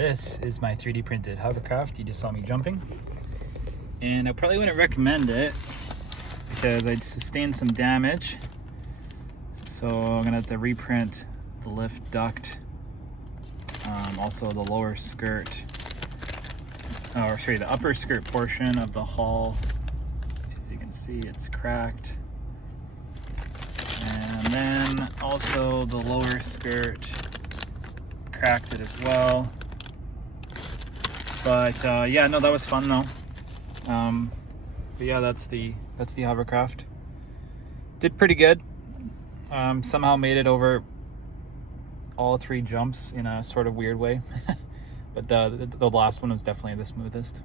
This is my 3D printed hovercraft. You just saw me jumping. And I probably wouldn't recommend it because I'd sustained some damage. So I'm gonna have to reprint the lift duct, also the lower skirt, or sorry, the upper skirt portion of the hull. As you can see, it's cracked. And then also the lower skirt, cracked it as well. But yeah, no, that was fun though. But yeah, that's the hovercraft. Did pretty good. Somehow made it over all 3 jumps in a sort of weird way. But the last one was definitely the smoothest.